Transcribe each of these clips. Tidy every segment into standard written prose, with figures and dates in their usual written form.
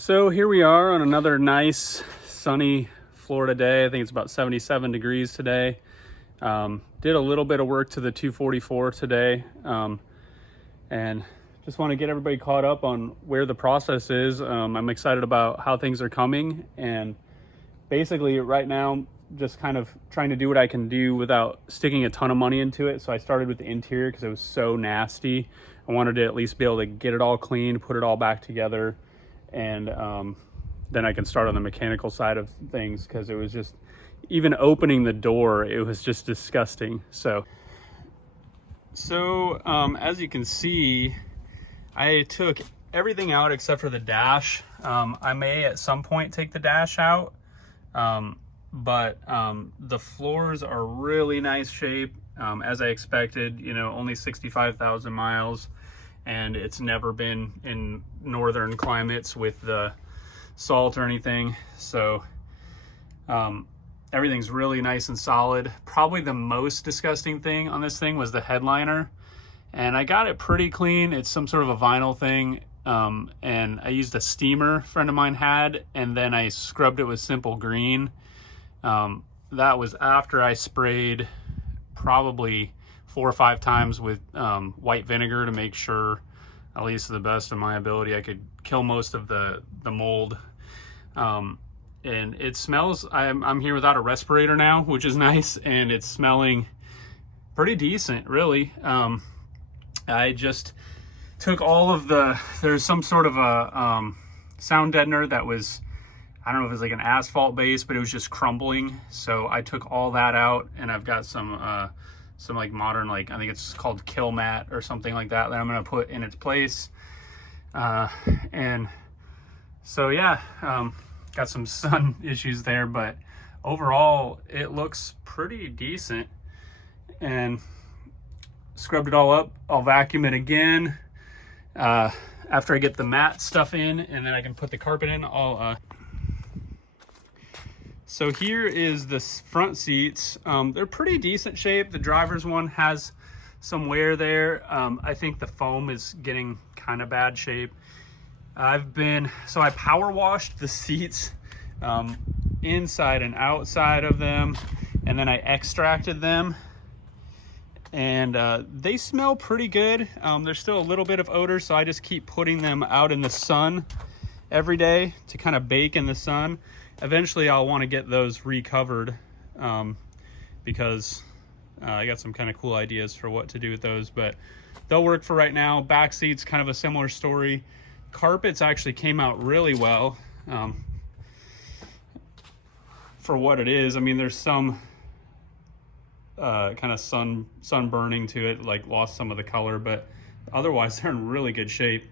So here we are on another nice sunny Florida day. I think it's about 77 degrees today. Did a little bit of work to the 244 today, and just want to get everybody caught up on where the process is. I'm excited about how things are coming, and basically right now just kind of trying to do what I can do without sticking a ton of money into it. So I started with the interior because it was so nasty. I wanted to at least be able to get it all cleaned, put it all back together, and then I can start on the mechanical side of things, because it was just, even opening the door, it was just disgusting. So as you can see, I took everything out except for the dash. I may at some point take the dash out, but the floors are really nice shape, as I expected. You know, only 65,000 miles, and it's never been in northern climates with the salt or anything. So everything's really nice and solid. Probably the most disgusting thing on this thing was the headliner, and I got it pretty clean. It's some sort of a vinyl thing, and I used a steamer a friend of mine had, and then I scrubbed it with simple green. That was after I sprayed probably 4 or 5 times with white vinegar to make sure, at least to the best of my ability, I could kill most of the mold. And it smells, I'm here without a respirator now, which is nice, and it's smelling pretty decent, really. I just took all of there's some sort of a sound deadener that was, I don't know if it's like an asphalt base, but it was just crumbling. So I took all that out, and I've got some like modern, like, I think it's called Kill Mat or something like that I'm gonna put in its place. And so yeah, got some sun issues there, but overall it looks pretty decent. And scrubbed it all up. I'll vacuum it again after I get the mat stuff in, and then I can put the carpet in. So here is the front seats. They're pretty decent shape. The driver's one has some wear there. I think the foam is getting kind of bad shape. I power washed the seats, inside and outside of them, and then I extracted them, and they smell pretty good. There's still a little bit of odor, so I just keep putting them out in the sun every day to kind of bake in the sun. Eventually I'll want to get those recovered, because I got some kind of cool ideas for what to do with those, but they'll work for right now. Back seats, kind of a similar story. Carpets actually came out really well, for what it is. I mean, there's some kind of sun burning to it, like lost some of the color, but otherwise they're in really good shape.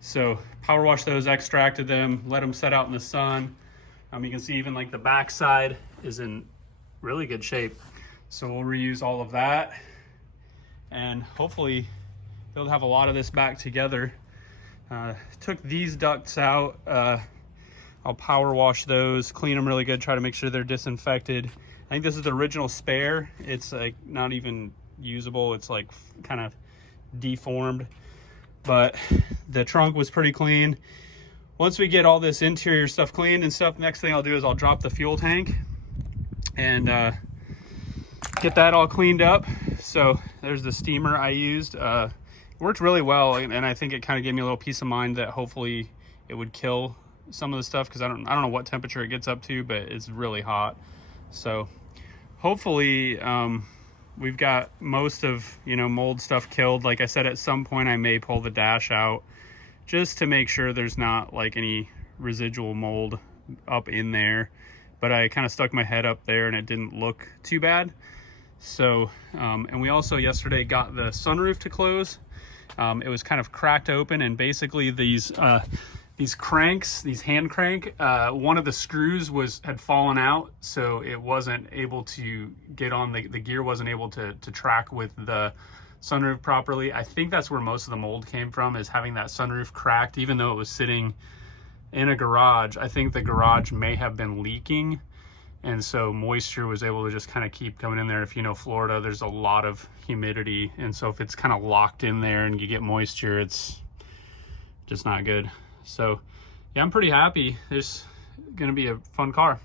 So power washed those, extracted them, let them set out in the sun. You can see even like the back side is in really good shape. So we'll reuse all of that, and hopefully they'll have a lot of this back together. Took these ducts out. I'll power wash those, clean them really good, try to make sure they're disinfected. I think this is the original spare. It's like not even usable. It's like kind of deformed, but the trunk was pretty clean. Once we get all this interior stuff cleaned and stuff, next thing I'll do is I'll drop the fuel tank and get that all cleaned up. So there's the steamer I used. Worked really well, and I think it kind of gave me a little peace of mind that hopefully it would kill some of the stuff, because I don't know what temperature it gets up to, but it's really hot. So hopefully we've got most of, mold stuff killed. Like I said, at some point I may pull the dash out just to make sure there's not like any residual mold up in there, but I kind of stuck my head up there and it didn't look too bad. So and we also yesterday got the sunroof to close. It was kind of cracked open, and basically these cranks, these hand crank, one of the screws had fallen out, so it wasn't able to get on, the gear wasn't able to track with the sunroof properly. I think that's where most of the mold came from, is having that sunroof cracked, even though it was sitting in a garage. I think the garage may have been leaking, and so moisture was able to just kind of keep coming in there. If you know Florida, there's a lot of humidity, and so if it's kind of locked in there and you get moisture, it's just not good. So yeah, I'm pretty happy. It's gonna be a fun car.